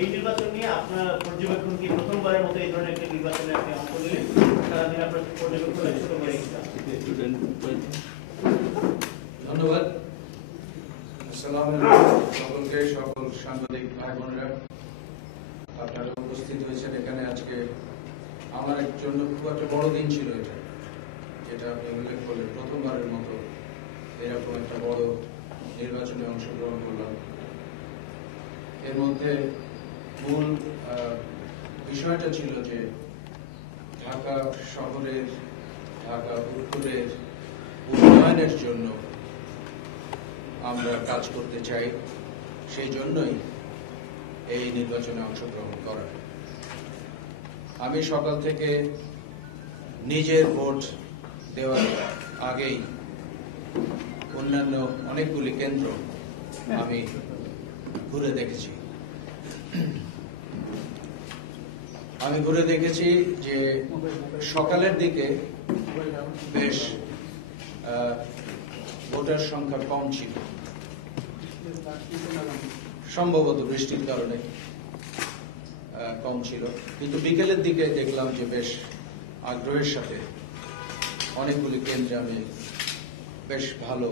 এই নির্বাচন নিয়ে আপনার পর্যবেক্ষণ কি প্রথমবারের মতো এই ধরনের একটা নির্বাচনে আপনি অংশ নিলেন? সারাদিন আপনার পর্যবেক্ষণ ছোট করে ধন্যবাদ। আসসালামু আলাইকুম সকলকে, সকল সাংবাদিক ভাই বোনেরা, আপনারা উপস্থিত হয়েছেন এখানে। আজকে আমার জন্য খুব একটা বড় দিন ছিল এটা, যেটা আপনি উল্লেখ করলেন। প্রথমবারের মতো এরকম একটা বড় নির্বাচনে অংশগ্রহণ করলাম। এর মধ্যে মূল বিষয়টা ছিল যে ঢাকা শহরের, ঢাকা উত্তরের উন্নয়নের জন্য আমরা কাজ করতে চাই, সেই জন্যই এই নির্বাচনে অংশগ্রহণ করা। আমি সকাল থেকে নিজের ভোট দেওয়ার আগেই অন্যান্য অনেকগুলি কেন্দ্র আমি ঘুরে দেখেছি। আমি ঘুরে দেখেছি যে সকালের দিকে বেশ ভোটার সংখ্যা কম ছিল, সম্ভবত বৃষ্টির কারণে কম ছিল। কিন্তু বিকেলের দিকে দেখলাম যে বেশ আগ্রহের সাথে অনেকগুলি কেন্দ্রে আমি বেশ ভালো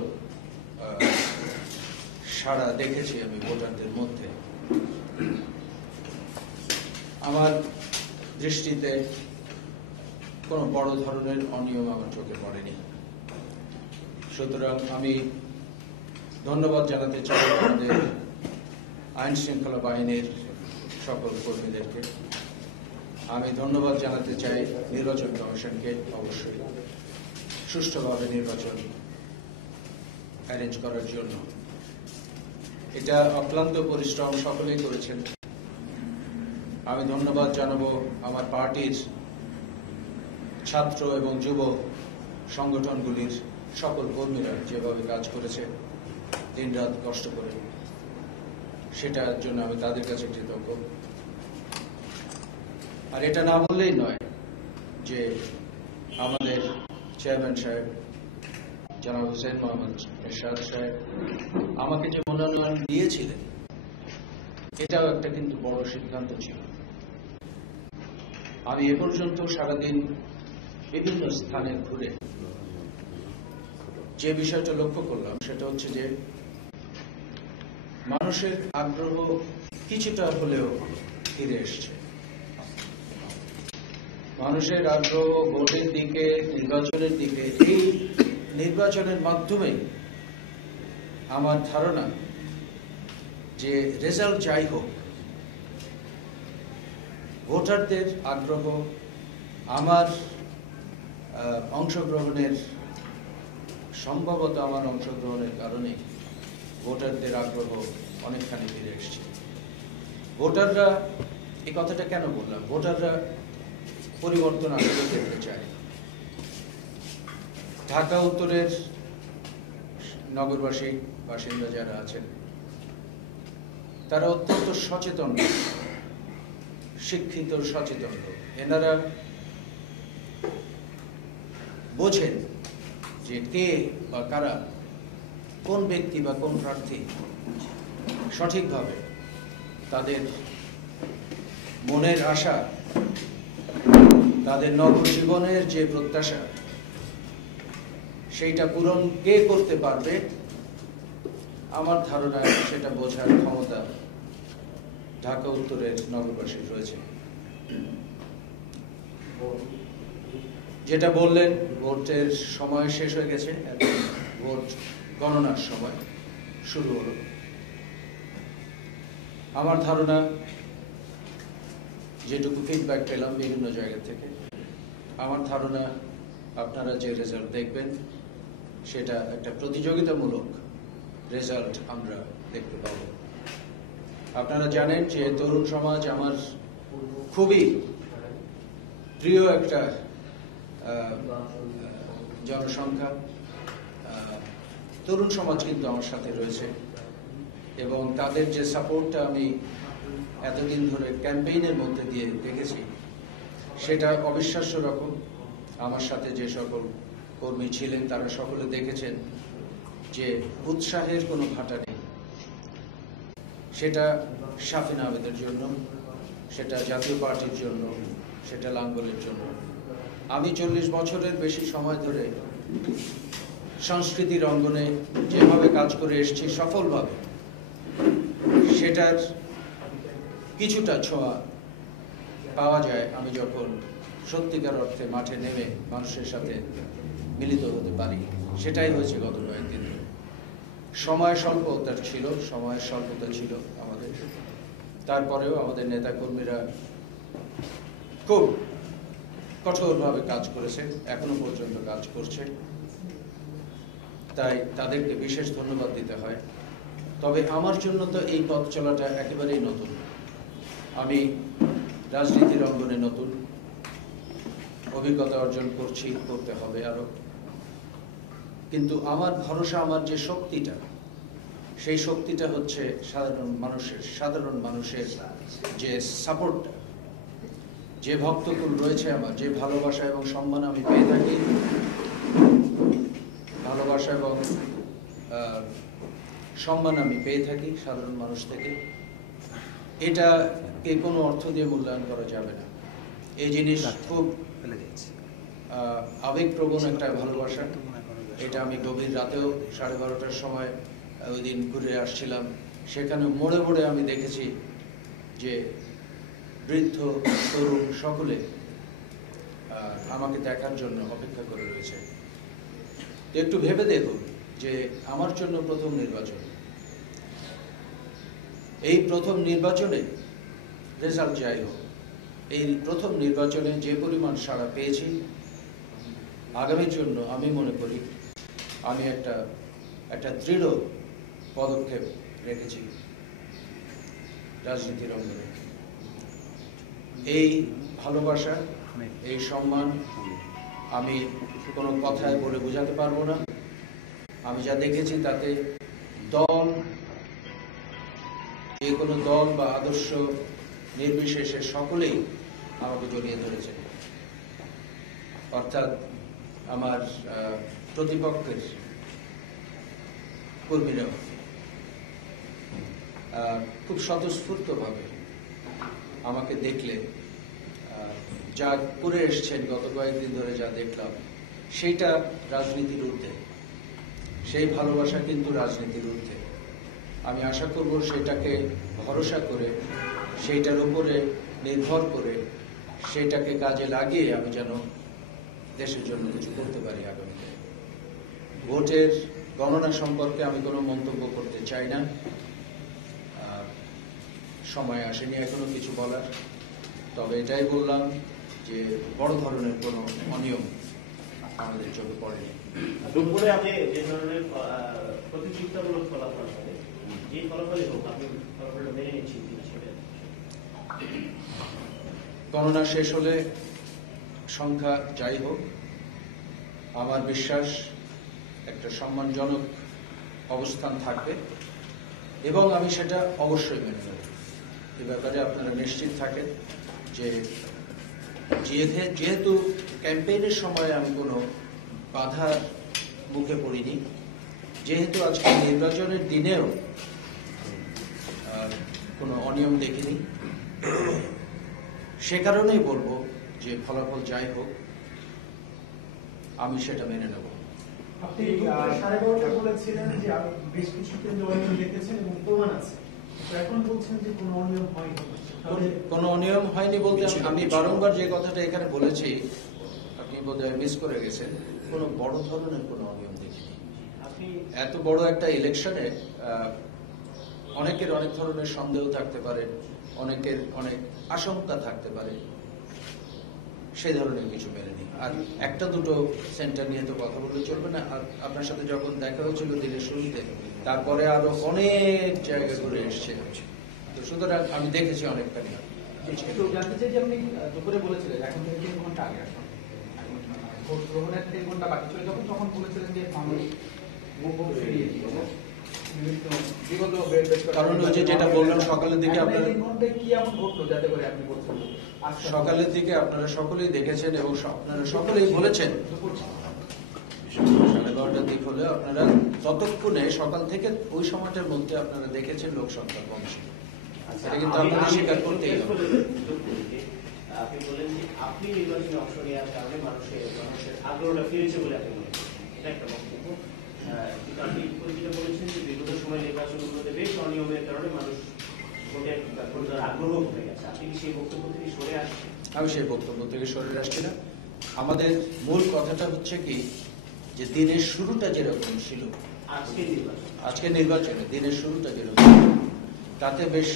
সাড়া দেখেছি আমি ভোটারদের মধ্যে। আমার দৃষ্টিতে কোনো বড় ধরনের অনিয়ম আমার চোখে পড়েনি। সুতরাং আমি ধন্যবাদ জানাতে চাই আমাদের আইন শৃঙ্খলা বাহিনীর সকল কর্মীদেরকে। আমি ধন্যবাদ জানাতে চাই নির্বাচন কমিশনকে, অবশ্যই সুষ্ঠুভাবে নির্বাচন অ্যারেঞ্জ করার জন্য। এটা অক্লান্ত পরিশ্রম সকলেই করেছেন। আমি ধন্যবাদ জানাবো আমার পার্টির ছাত্র এবং যুব সংগঠনগুলির সকল কর্মীরা যেভাবে কাজ করেছে দিনরাত কষ্ট করে, সেটার জন্য আমি তাদের কাছে কৃতজ্ঞ। আর এটা না বললেই নয় যে আমাদের চেয়ারম্যান সাহেব জনাব হুসেইন মোহাম্মদ এরশাদ সাহেব আমাকে যে মনোনয়ন দিয়েছিলেন, এটাও একটা কিন্তু বড় সিদ্ধান্ত ছিল। আমি এ পর্যন্ত সারাদিন বিভিন্ন স্থানে ঘুরে যে বিষয়টা লক্ষ্য করলাম সেটা হচ্ছে যে মানুষের আগ্রহ কিছুটা হলেও ফিরে এসছে। মানুষের আগ্রহ ভোটের দিকে, নির্বাচনের দিকে। এই নির্বাচনের মাধ্যমে আমার ধারণা যে রেজাল্ট যাই হোক, ভোটারদের আগ্রহ আমার অংশগ্রহণের, সম্ভবত আমার অংশগ্রহণের কারণে ভোটারদের আগ্রহ অনেকখানি ফিরে এসছে। ভোটাররা, এই কথাটা কেন বললাম, ভোটাররা পরিবর্তন আসলে দেখতে চায়। ঢাকা উত্তরের নগরবাসী, বাসিন্দা যারা আছেন, তারা অত্যন্ত সচেতন, শিক্ষিত, সচেতন লোক। এনারা বোঝেন যে কে বা কারা, কোন ব্যক্তি বা কোন প্রার্থী সঠিকভাবে তাদের মনের আশা, তাদের নগর জীবনের যে প্রত্যাশা, সেইটা পূরণ কে করতে পারবে, আমার ধারণা সেটা বোঝার ক্ষমতা ঢাকা উত্তরের নগরবাসীর রয়েছে। যেটা বললেন, ভোটের সময় শেষ হয়ে গেছে, ভোট গণনার সময় শুরু হলো। আমার ধারণা, যেটুকু ফিডব্যাক পেলাম বিভিন্ন জায়গা থেকে, আমার ধারণা আপনারা যে রেজাল্ট দেখবেন সেটা একটা প্রতিযোগিতামূলক রেজাল্ট আমরা দেখতে পাব। আপনারা জানেন যে তরুণ সমাজ আমার খুবই প্রিয় একটা জনসংখ্যা। তরুণ সমাজ কিন্তু আমার সাথে রয়েছে এবং তাদের যে সাপোর্টটা আমি এতদিন ধরে ক্যাম্পেইনের মধ্যে দিয়ে দেখেছি, সেটা অবিশ্বাস্য রকম। আমার সাথে যে সকল কর্মী ছিলেন তারা সকলে দেখেছেন যে উৎসাহের কোনো ভাটা নেই। সেটা শাফিন আহমেদের জন্য, সেটা জাতীয় পার্টির জন্য, সেটা লাঙ্গলের জন্য। আমি 40 বছরের বেশি সময় ধরে সংস্কৃতির অঙ্গনে যেভাবে কাজ করে এসেছি সফলভাবে, সেটার কিছুটা ছোঁয়া পাওয়া যায় আমি যখন সত্যিকার অর্থে মাঠে নেমে মানুষের সাথে মিলিত হতে পারি। সেটাই হয়েছে গত কয়েকদিন ধরে। সময়ের স্বল্পতা ছিল আমাদের, তারপরেও আমাদের নেতাকর্মীরা খুব কঠোরভাবে কাজ করেছে, এখনো পর্যন্ত কাজ করছে, তাই তাদেরকে বিশেষ ধন্যবাদ দিতে হয়। তবে আমার জন্য তো এই পথ চলাটা একেবারেই নতুন। আমি রাজনীতির অঙ্গনে নতুন, অভিজ্ঞতা অর্জন করতে হবে আরো। কিন্তু আমার ভরসা, আমার যে শক্তিটা, সেই শক্তিটা হচ্ছে সাধারণ মানুষের যে সাপোর্টটা, যে ভক্তকুল রয়েছে আমার, যে ভালোবাসা এবং সম্মান আমি পেয়ে থাকি, ভালোবাসা এবং সম্মান আমি পেয়ে থাকি সাধারণ মানুষ থেকে, এটাকে কোনো অর্থ দিয়ে মূল্যায়ন করা যাবে না। এই জিনিস খুব আবেগপ্রবণ একটা ভালোবাসা। এটা আমি গভীর রাতেও 12:30টার সময় ওই দিন ঘুরে আসছিলাম, সেখানে মোড়ে মোড়ে আমি দেখেছি যে বৃদ্ধ তরুণ সকলে আমাকে দেখার জন্য অপেক্ষা করে রয়েছে। একটু ভেবে দেখুন যে আমার জন্য প্রথম নির্বাচন, এই প্রথম নির্বাচনে রেজাল্ট যাই হোক, এই প্রথম নির্বাচনে যে পরিমাণ সাড়া পেয়েছি, আগামীর জন্য আমি মনে করি আমি একটা দৃঢ় পদক্ষেপ রেখেছি রাজনীতির অঙ্গনে। এই ভালোবাসা, এই সম্মান আমি কোনো কথায় বলে বোঝাতে পারবো না। আমি যা দেখেছি তাতে যে কোনো দল বা আদর্শ নির্বিশেষে সকলেই আমাকে জড়িয়ে ধরেছে। অর্থাৎ আমার প্রতিপক্ষের কর্মীরাও খুব স্বতঃস্ফূর্তভাবে আমাকে দেখলে যা করে এসছেন গত কয়েকদিন ধরে, যা দেখলাম, সেইটা রাজনীতির ঊর্ধ্বে, সেই ভালোবাসা কিন্তু রাজনীতির ঊর্ধ্বে। আমি আশা করব সেটাকে ভরসা করে, সেইটার উপরে নির্ভর করে, সেটাকে কাজে লাগিয়ে আমি যেন দেশের জন্য কিছু করতে পারি আগামীতে। ভোটের গণনা সম্পর্কে আমি কোনো মন্তব্য করতে চাই না, সময় আসেনি এখনো কিছু বলার। তবে এটাই বললাম যে বড় ধরনের কোনো অনিয়ম আমাদের চোখে পড়েনি। দুপুরে আমি যে ধরনের প্রতিযোগিতামূলক ফলাফল হবে, যে ফলাফলই হোক, আমি ফলাফলটা মেনে নিচ্ছি। গণনা শেষ হলে সংখ্যা যাই হোক, আমার বিশ্বাস একটা সম্মানজনক অবস্থান থাকবে এবং আমি সেটা অবশ্যই মেনে নেব। এ ব্যাপারে আপনারা নিশ্চিত থাকেন যে যেহেতু ক্যাম্পেইনের সময় আমি কোনো বাধার মুখে পড়িনি, যেহেতু আজকে নির্বাচনের দিনেও কোনো অনিয়ম দেখিনি, সে কারণেই বলবো যে ফলাফল যাই হোক আমি সেটা মেনে নেব। আপনি 12:30 বলেছিলেন যে বেশ কিছু কেন্দ্র অনিয়ম দেখেছেন এবং প্রমাণ আছে, এখন বলছেন যে কোনো অনিয়ম হয়নি। কোনো অনিয়ম হয়নি বলতে আমি বারংবার যে কথাটা এখানে বলেছি, আপনি বোধহয় মিস করে গেছেন, কোনো বড় ধরনের কোনো অনিয়ম দেখিনি। আপনি এত বড় একটা ইলেকশনে অনেকের অনেক ধরনের সন্দেহ থাকতে পারে, অনেকের অনেক আশঙ্কা থাকতে পারে, সেই ধরনের কিছু মেলেনি। আর একটা দুটো সেন্টার নিয়ে তো কথা বললে চলবে না। আর আপনার সাথে যখন দেখা হয়েছিল দিনের শুরুতে, তারপরে আরো অনেক জায়গা ঘুরে এসছে, তো সুতরাং আমি দেখেছি অনেকখানি। জানতে চাই যে আপনি দুপুরে বলেছিলেন এখন থেকে 3 ঘন্টা আগে, ভোট গ্রহণের 3 ঘন্টা বাকি ছিল তখন বলেছিলেন যে মানুষ মুখ ফিরিয়ে দিল। কারণ ওই যে যেটা বললাম সকালের দিকে, আপনারা কি এমন ঘটলো যাতে করে আপনি বলছেন সকালের দিকে আপনারা সকলেই দেখেছেন এবং আপনারা সকলেই বলেছেন 11টার দিক হলে আপনারা ততক্ষণে সকাল থেকে ওই সময়টার মধ্যে আপনারা দেখেছেন লোক সংখ্যা কমছে। এটা কিন্তু আপনাদের স্বীকার করতেই হবে। আপনি বলেন যে আপনি নির্বাচনে অংশ নেওয়ার কারণে মানুষের আগ্রহটা ফিরেছে বলে আপনি মনে করেন, এটা একটা বক্তব্য। কিন্তু আপনি যেটা বলেছেন যে বিগত সময় নির্বাচনগুলোতে বেশ অনিয়মের কারণে মানুষ ভোটের আগ্রহ কমে গেছে, আপনি কি সেই বক্তব্য থেকে সরে আসছেন? আমি সেই বক্তব্য থেকে সরে আসছি না। আমাদের মূল কথাটা হচ্ছে কি যে দিনের শুরুটা যেরকম ছিল, আজকে নির্বাচনে দিনের শুরুটা যেরকম ছিল, তাতে বেশ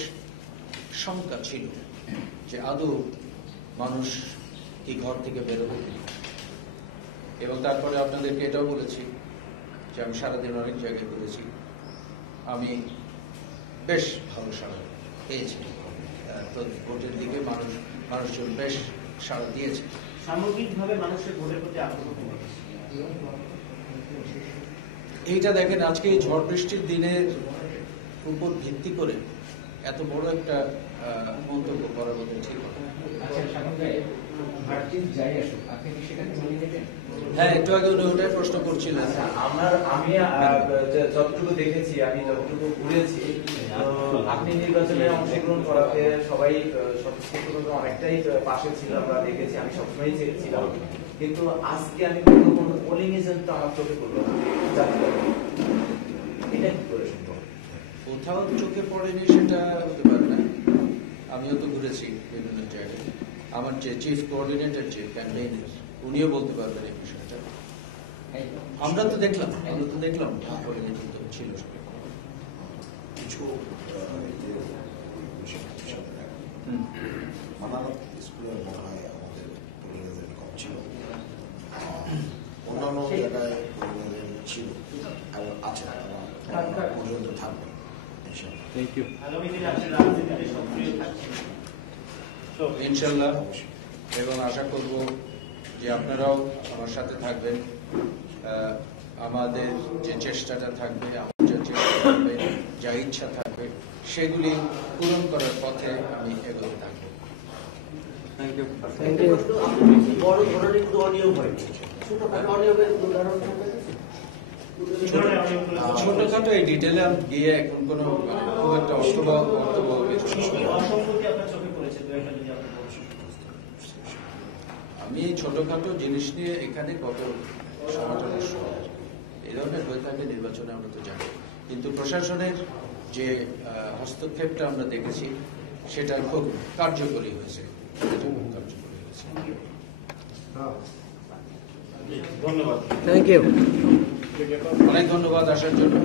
শঙ্কা ছিল যে আদৌ মানুষ কি ঘর থেকে বেরোবে। এবং তারপরে আপনাদেরকে এটাও বলেছি যে আমি সারাদিন অনেক জায়গায় ঘুরেছি, আমি বেশ ভালো সাড়া পেয়েছি। তো ভোটের দিকে মানুষজন বেশ সাড়া দিয়েছে। সামগ্রিকভাবে মানুষের ভোটের প্রতি আগ্রহ কমে গেছে। এইটা দেখেন, আজকে এই ঝড় বৃষ্টির দিনের উপর ভিত্তি করে এত বড় একটা মন্তব্য করার মতো ঠিক না। হ্যাঁ, একটু আগে উনি ওটাই প্রশ্ন করছিলেন। আমি যতটুকু দেখেছি, আমি যতটুকু ঘুরেছি, আপনি নির্বাচনে অংশগ্রহণ করাতে সবাই স্বতঃস্ফূর্তভাবে অনেকটাই পাশে ছিল, আমরা দেখেছি, আমি সবসময় ছিলাম। কিন্তু আজকে আমি কোনো পোলিং এজেন্ট তো আমার চোখে পড়লো না। এটা কি করে সম্ভব? কোথাও চোখে পড়েনি সেটা হতে পারে না। আমিও তো ঘুরেছি বিভিন্ন জায়গায়। আমার যে চিফ কোঅর্ডিনেটর, চিফ ক্যাম্পেইনার, উনিও বলতে পারবেন এই বিষয়টা। আমরা তো দেখলাম পোলিং এজেন্ট ছিল কিছু মানারত স্কুলের মনে হয় আমাদের পোলিং এজেন্ট কম ছিল, অন্যান্য জায়গায় পোলিং এজেন্ট ছিল এবং আছে, পর্যন্ত থাকবে। আগামী দিনে আপনি রাজনীতিতে সক্রিয় থাকছেন ইনশাল্লাহ, এবং আশা করব যে আপনারাও আমার সাথে থাকবেন। আমাদের যে চেষ্টাটা থাকবে, আমার যে চেষ্টা থাকবে, যা ইচ্ছা থাকবে, সেগুলি পূরণ করার পথে আমি এগোতে থাকবো। বড় ধরনের কিন্তু অনিয়ম হয়নি, ছোটখাটো অনিয়মের উদাহরণ ছোটখাটো এই ডিটেলে আমি গিয়ে এখন কোনো খুব একটা অর্থবহ কিছু অসঙ্গতি আপনার চোখে পড়েছে, যদি আপনি বলছেন। আমি ছোটখাটো জিনিস নিয়ে এখানে কত সময়টা নষ্ট হয়, এই ধরনের হয়ে থাকে নির্বাচনে, আমরা তো জানি। কিন্তু প্রশাসনের যে হস্তক্ষেপটা আমরা দেখেছি সেটা খুব কার্যকরী হয়েছে। ধন্যবাদ। Thank you. অনেক ধন্যবাদ আসার জন্য।